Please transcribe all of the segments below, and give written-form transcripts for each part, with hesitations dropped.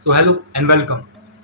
So hello and welcome.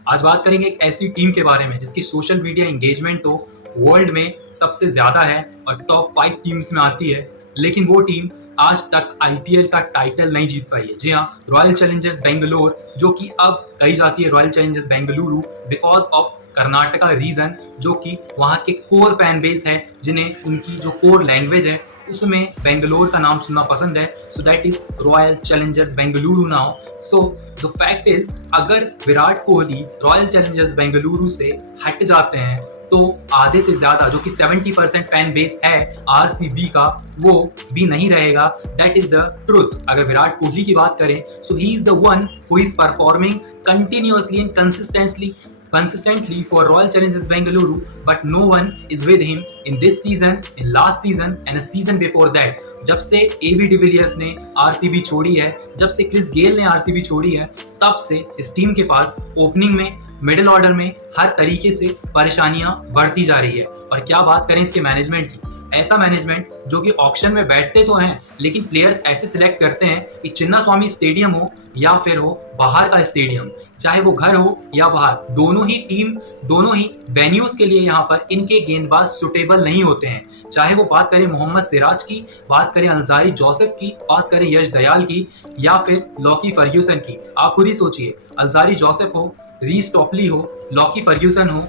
आज बात करेंगे एक ऐसी टीम के बारे में जिसकी सोशल मीडिया एंगेजमेंट तो वर्ल्ड में सबसे ज़्यादा है और टॉप 5 टीम्स में आती है, लेकिन वो टीम आज तक आईपीएल का टाइटल नहीं जीत पाई है। जी हाँ, रॉयल चैलेंजर्स बेंगलोर, जो कि अब कही जाती है royal challengers Bengaluru because of Karnataka region, जो कि वहाँ के कोर फैन बेस है जिन्हें उनकी जो कोर लैंग्वेज है उसमें बेंगलोर का नाम सुनना पसंद है। So that is royal challengers Bengaluru now. So the fact is, अगर विराट कोहली रॉयल चैलेंजर्स बेंगलुरु से हट जाते हैं तो आधे से ज्यादा जो कि 70% फैन बेस है आरसीबी का, वो भी नहीं रहेगा। That is the truth. अगर विराट कोहली की बात करें, so he is the one who is performing continuously and consistently for Royal Challengers Bengaluru, but no one is with him in this season, in last season and a season before that. जब से AB de Villiers ने RCB छोड़ी है, जब से Chris Gayle ने RCB छोड़ी है, तब से इस टीम के पास ओपनिंग में, मिडिल ऑर्डर में हर तरीके से परेशानियां बढ़ती जा रही है। और क्या बात करें इसके मैनेजमेंट की। ऐसा मैनेजमेंट जो कि ऑक्शन में बैठते तो हैं, लेकिन प्लेयर्स ऐसे सिलेक्ट करते हैं कि चिन्नास्वामी स्टेडियम हो या फिर हो बाहर का स्टेडियम, चाहे वो घर हो या बाहर, दोनों ही वेन्यूज के लिए यहाँ पर इनके गेंदबाज सुटेबल नहीं होते हैं। चाहे वो बात करें मोहम्मद सिराज की, बात करें अलजारी जोसेफ की, बात करें यश दयाल की या फिर लॉकी फर्ग्यूसन की। आप खुद ही सोचिए, अलजारी जोसेफ हो, रीस टॉपली हो, लॉकी फर्ग्यूसन हो,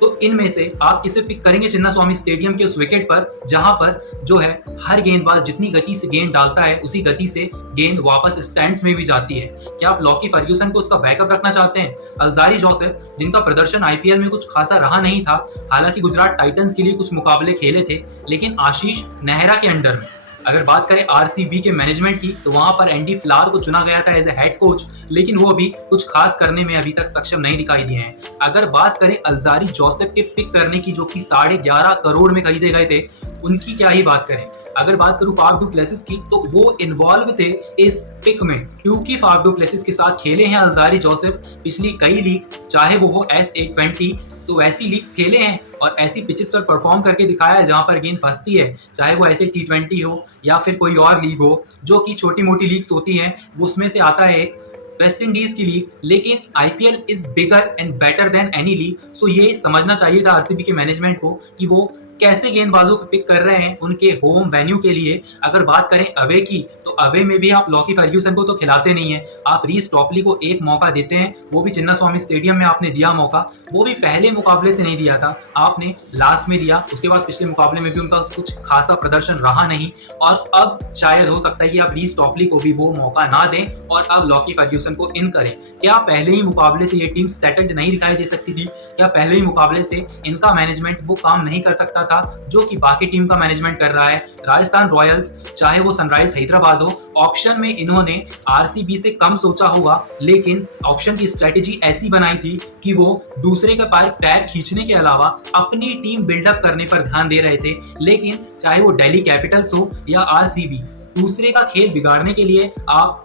तो इनमें से आप किसे पिक करेंगे चिन्नास्वामी स्टेडियम के उस विकेट पर जहां पर जो है हर गेंदबाज जितनी गति से गेंद डालता है उसी गति से गेंद वापस स्टैंड्स में भी जाती है। क्या आप लॉकी फर्ग्यूसन को उसका बैकअप रखना चाहते हैं? अलजारी जोसेफ, जिनका प्रदर्शन आईपीएल में कुछ खासा रहा नहीं था, हालांकि गुजरात टाइटंस के लिए कुछ मुकाबले खेले थे, लेकिन आशीष नेहरा के अंडर में। अगर बात करें आरसीबी के मैनेजमेंट की, तो वहां पर एंडी फ्लावर को चुना गया था एज ए हेड कोच, लेकिन वो अभी कुछ खास करने में अभी तक सक्षम नहीं दिखाई दिए हैं। अगर बात करें अलजारी जोसेफ के पिक करने की, जो कि 11.5 करोड़ में खरीदे गए थे, उनकी क्या ही बात करें। अगर बात करूं फाफ डू प्लेसिस की, तो वो इन्वॉल्व थे इस पिक में, क्योंकि फाफ डू प्लेसिस के साथ खेले हैं अलजारी जोसेफ पिछली कई लीग, चाहे वो हो S820, तो ऐसी लीग्स खेले हैं और ऐसी पिचेस पर परफॉर्म करके दिखाया है जहां पर गेंद फंसती है, चाहे वो ऐसे T20 हो या फिर कोई और लीग हो जो कि छोटी मोटी लीग्स होती हैं, उसमें से आता है एक वेस्ट इंडीज की लीग। लेकिन IPL is bigger and better than any league. So ये समझना चाहिए था आरसीबी के मैनेजमेंट को कि वो कैसे गेंदबाजों को पिक कर रहे हैं उनके होम वेन्यू के लिए। अगर बात करें अवे की, तो अवे में भी आप लॉकी फर्ग्यूसन को तो खिलाते नहीं है, आप रीस टॉपली को एक मौका देते हैं, वो भी चिन्नास्वामी स्टेडियम में आपने दिया मौका, वो भी पहले मुकाबले से नहीं दिया था, आपने लास्ट में दिया। उसके बाद पिछले मुकाबले में भी उनका कुछ खासा प्रदर्शन रहा नहीं, और अब शायद हो सकता है कि आप रीस टॉपली को भी वो मौका ना दें और अब लॉकी फर्ग्यूसन को इन करें। क्या पहले ही मुकाबले से ये टीम सेटल्ड नहीं दिखाई दे सकती थी? क्या पहले ही मुकाबले से इनका मैनेजमेंट वो काम नहीं कर सकता था जो कि बाकी टीम का मैनेजमेंट कर रहा है? राजस्थान रॉयल्स, चाहे वो सनराइज हैदराबाद हो, ऑक्शन में इन्होंने आरसीबी से कम सोचा होगा, लेकिन ऑक्शन की स्ट्रेटेजी ऐसी बनाई थी कि वो दूसरे के पैर खींचने के अलावा अपनी टीम बिल्डअप करने पर ध्यान दे रहे थे। लेकिन चाहे वो दिल्ली कैपिटल्स हो या आरसीबी, दूसरे का खेल बिगाड़ने के लिए आप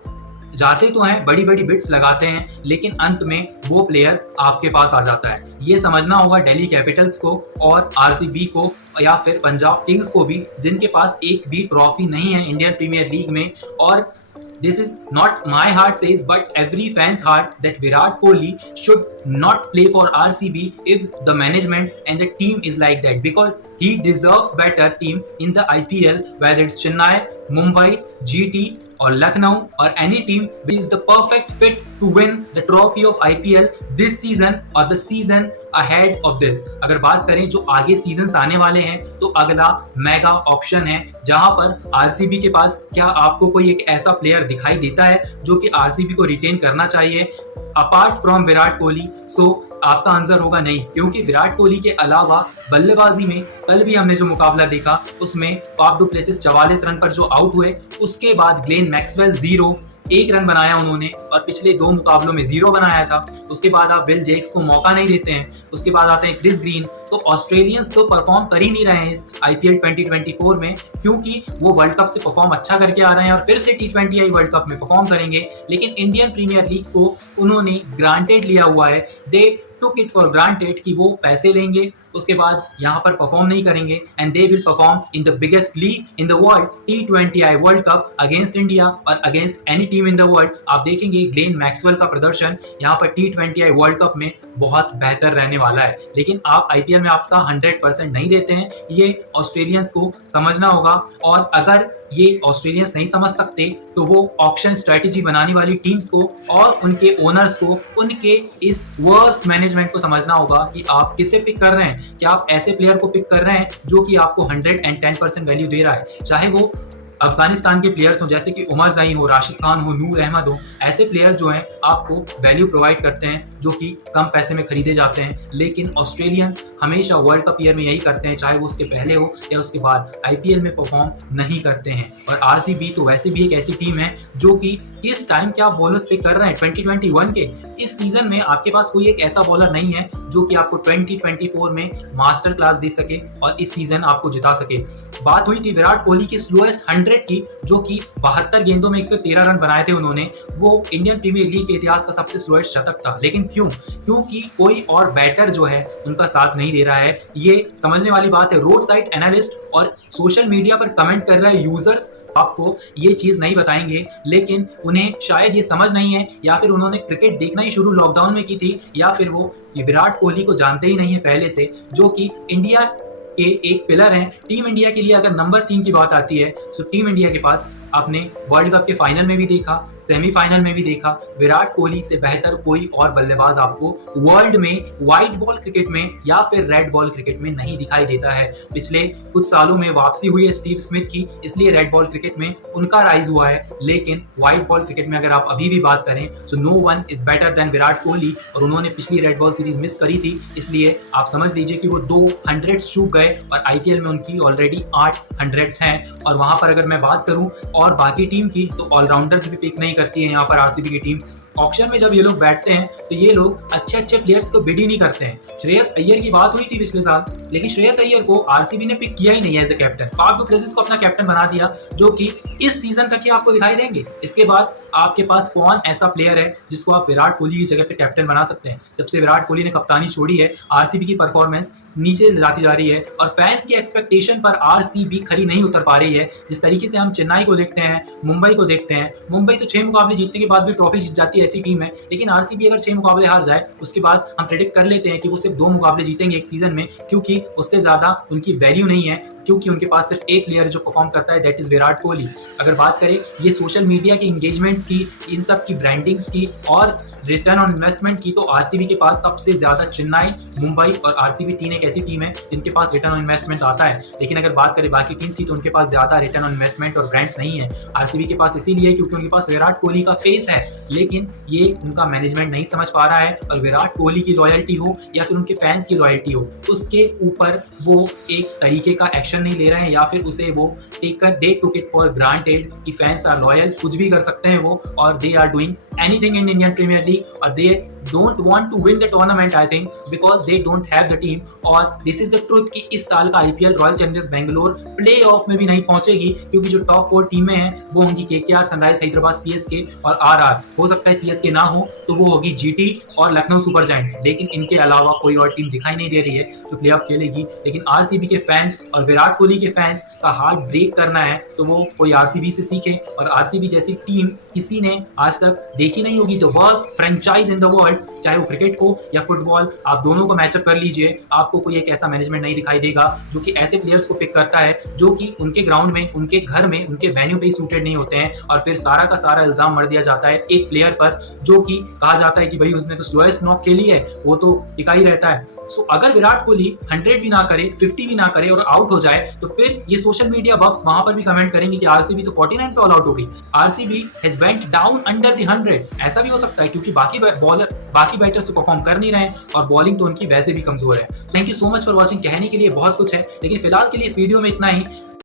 जाते तो हैं, बड़ी बड़ी बिट्स लगाते हैं, लेकिन अंत में वो प्लेयर आपके पास आ जाता है। ये समझना होगा दिल्ली कैपिटल्स को और आरसीबी को या फिर पंजाब किंग्स को भी, जिनके पास एक भी ट्रॉफी नहीं है इंडियन प्रीमियर लीग में। और this is not my heart says, but every fan's heart, that Virat Kohli should not play for RCB if the management and the team is like that, because he deserves better team in the IPL, whether it's Chennai, Mumbai, GT or Lucknow or any team which is the perfect fit to win the trophy of IPL this season or the season ahead of this। अगर बात करें जो आगे seasons आने वाले हैं, तो अगला मेगा ऑप्शन है जहां पर आरसीबी के पास, क्या आपको कोई एक ऐसा प्लेयर दिखाई देता है जो कि आरसीबी को रिटेन करना चाहिए अपार्ट फ्रॉम विराट कोहली? सो आपका आंसर होगा नहीं, क्योंकि विराट कोहली के अलावा बल्लेबाजी में कल भी हमने जो मुकाबला देखा उसमें फाफ डू प्लेसिस 44 रन पर जो आउट हुए, उसके बाद ग्लेन मैक्सवेल 0, 1 रन बनाया उन्होंने, और पिछले 2 मुकाबलों में 0 बनाया था। उसके बाद आप विल जेक्स को मौका नहीं देते हैं, उसके बाद आते हैं क्रिस ग्रीन। तो ऑस्ट्रेलियंस तो परफॉर्म कर ही नहीं रहे हैं इस आईपीएल 2024 में, क्योंकि वो वर्ल्ड कप से परफॉर्म अच्छा करके आ रहे हैं और फिर से T20I वर्ल्ड कप में परफॉर्म करेंगे। लेकिन इंडियन प्रीमियर लीग को उन्होंने ग्रांटेड लिया हुआ है, दे टुक इट फॉर ग्रांटेड कि वो पैसे लेंगे उसके बाद यहाँ पर परफॉर्म नहीं करेंगे and they will perform in the biggest league in the world T20I world cup against India और against any team in the world. आप देखेंगे ग्लेन मैक्सवेल का प्रदर्शन यहाँ पर T20I वर्ल्ड कप में बहुत बेहतर रहने वाला है। लेकिन आप आईपीएल में आपका 100% नहीं देते हैं, ये ऑस्ट्रेलियंस को समझना होगा। और अगर ये ऑस्ट्रेलियंस नहीं समझ सकते तो वो ऑक्शन स्ट्रेटेजी बनाने वाली टीम्स को और उनके ओनर्स को उनके इस वर्स्ट मैनेजमेंट को समझना होगा कि आप किसे पिक कर रहे हैं। क्या आप ऐसे प्लेयर को पिक कर रहे हैं जो कि आपको 110% वैल्यू दे रहा है, चाहे वो अफगानिस्तान के प्लेयर्स हो जैसे कि उमर ज़ई हो, राशिद खान हो, नूर अहमद हो। ऐसे प्लेयर्स जो हैं आपको वैल्यू प्रोवाइड करते हैं जो कि कम पैसे में खरीदे जाते हैं। लेकिन ऑस्ट्रेलियंस हमेशा वर्ल्ड कप ईयर में यही करते हैं, चाहे वो उसके पहले हो या उसके बाद, आईपीएल में परफॉर्म नहीं करते हैं। और आरसीबी तो वैसे भी एक ऐसी टीम है जो कि किस टाइम क्या बॉलर्स पिक कर रहे हैं 2021 के इस सीजन में आपके पास कोई एक ऐसा बॉलर नहीं है जो कि आपको 2024 में मास्टर क्लास दे सके और इस सीजन आपको जिता सके। बात हुई थी विराट कोहली की स्लोएस्ट 100 की, जो कि 72 गेंदों में 113 रन बनाए थे उन्होंने। वो इंडियन प्रीमियर लीग के इतिहास का सबसे स्लोएस्ट शतक था। लेकिन क्योंकि कोई और बैटर जो है उनका साथ नहीं दे रहा है। ये समझने वाली बात है। रोड साइड एनालिस्ट और सोशल मीडिया पर कमेंट कर रहे यूजर्स आपको ये चीज नहीं बताएंगे, लेकिन उन्हें शायद ये समझ नहीं है, या फिर उन्होंने क्रिकेट देखना ही शुरू लॉकडाउन में की थी, या फिर वो विराट कोहली को जानते ही नहीं है पहले से, जो कि इंडिया के एक पिलर हैं। टीम इंडिया के लिए अगर नंबर 3 की बात आती है तो टीम इंडिया के पास आपने वर्ल्ड कप के फाइनल में भी देखा, सेमीफाइनल में भी देखा, विराट कोहली से बेहतर कोई और बल्लेबाज आपको वर्ल्ड में व्हाइट बॉल क्रिकेट में या फिर रेड बॉल क्रिकेट में नहीं दिखाई देता है। पिछले कुछ सालों में वापसी हुई है स्टीव स्मिथ की, इसलिए रेड बॉल क्रिकेट में उनका राइज हुआ है। लेकिन व्हाइट बॉल क्रिकेट में अगर आप अभी भी बात करें तो no one is better than Virat Kohli, और उन्होंने पिछली रेड बॉल सीरीज मिस करी थी, इसलिए आप समझ लीजिए कि वो 200 चूक गए और आईपीएल में उनकी ऑलरेडी 800 हैं। और वहां पर अगर मैं बात करूं और बाकी टीम की, तो ऑलराउंडर्स भी पिक नहीं करती है यहाँ पर आरसीबी की टीम। ऑक्शन में जब ये लोग बैठते हैं तो ये लोग अच्छे प्लेयर्स को बिड ही नहीं करते हैं। श्रेयस अय्यर की बात हुई थी पिछले साल, लेकिन श्रेयस अय्यर को आरसीबी ने पिक किया ही नहीं as a captain. Faf du Plessis को अपना कैप्टन बना दिया, जो कि इस सीजन तक ही आपको दिखाई देंगे। इसके बाद आपके पास कौन ऐसा प्लेयर है जिसको आप विराट कोहली की जगह पे कैप्टन बना सकते हैं? जब से विराट कोहली ने कप्तानी छोड़ी है, आरसीबी की परफॉर्मेंस नीचे जाती जा रही है और फैंस की एक्सपेक्टेशन पर आरसीबी खरी नहीं उतर पा रही है। जिस तरीके से हम चेन्नई को देखते हैं, मुंबई को देखते हैं, मुंबई तो 6 मुकाबले जीतने के बाद भी ट्रॉफी जीत जाती है, ऐसी टीम है। लेकिन आरसीबी अगर 6 मुकाबले हार जाए, उसके बाद हम प्रेडिक्ट कर लेते हैं कि वो सिर्फ 2 मुकाबले जीतेंगे एक सीजन में, क्योंकि उससे ज्यादा उनकी वैल्यू नहीं है, क्योंकि उनके पास सिर्फ एक प्लेयर जो परफॉर्म करता है, दैट इज विराट कोहली। अगर बात करें ये सोशल मीडिया के इंगेजमेंट्स की, इन सब की ब्रांडिंग्स की और रिटर्न ऑन इन्वेस्टमेंट की, तो आरसीबी के पास सबसे ज्यादा चेन्नई, मुंबई और आरसीबी तीन एक ऐसी टीम है जिनके पास रिटर्न ऑन इन्वेस्टमेंट आता है। लेकिन अगर बात करें बाकी टीम्स की, तो उनके पास ज्यादा रिटर्न ऑन इन्वेस्टमेंट और ब्रांड्स नहीं है। आरसीबी के पास इसीलिए क्योंकि उनके पास विराट कोहली का फेस है, लेकिन ये उनका मैनेजमेंट नहीं समझ पा रहा है। और विराट कोहली की लॉयल्टी हो या फिर उनके फैंस की लॉयल्टी हो, उसके ऊपर वो एक तरीके का एक्शन नहीं ले रहे हैं, या फिर उसे वो they took it for granted कि फैंस आर लॉयल, कुछ भी कर सकते हैं वो, और they are doing anything in Indian Premier League, or they don't want to win the tournament, I think, because they don't have the team। और this is the truth कि इस साल का IPL royal Challengers Bangalore play of में भी नहीं पहुंचेगी, क्योंकि जो टॉप 4 टीमें हैं वो होंगी केकेआर, सनराइज हैदराबाद, सीएसके और आरआर। हो सकता है सीएसके ना हो तो वो होगी जीटी और लखनऊ सुपर जायंट्स, लेकिन इनके अलावा कोई और टीम दिखाई नहीं दे रही है जो प्ले ऑफ खेलेगी। लेकिन आरसीबी के फैंस और विराट कोहली के फैंस का हार्ट ब्रेक करना है तो वो कोई आरसीबी से सीखे। और आरसीबी जैसी टीम किसी ने आज तक देखी नहीं होगी। The worst franchise in the world, चाहे वो क्रिकेट हो या फुटबॉल, आप दोनों को मैचअप कर लीजिए, आपको कोई एक ऐसा मैनेजमेंट नहीं दिखाई देगा जो कि ऐसे प्लेयर्स को पिक करता है जो कि उनके ग्राउंड में, उनके घर में, उनके वेन्यू पे ही सूटेड नहीं होते हैं। और फिर सारा का सारा इल्जाम मर दिया जाता है एक प्लेयर पर, जो कि कहा जाता है कि भाई उसने तो स्लोएस्ट नॉक खेली है, वो तो टिका ही रहता है। सो अगर विराट कोहली 100 भी ना करे, 50 भी ना करे और आउट हो जाए, तो फिर ये सोशल मीडिया बफ्स वहां पर भी कमेंट करेंगे कि आरसीबी तो 49 पे ऑल आउट हो गई, RCB has went down under the 100। ऐसा भी हो सकता है क्योंकि बाकी बैटर्स तो परफॉर्म कर नहीं रहे हैं और बॉलिंग तो उनकी वैसे भी कमजोर है। Thank you so much for watching. कहने के लिए बहुत कुछ है, लेकिन फिलहाल के लिए इस वीडियो में इतना ही।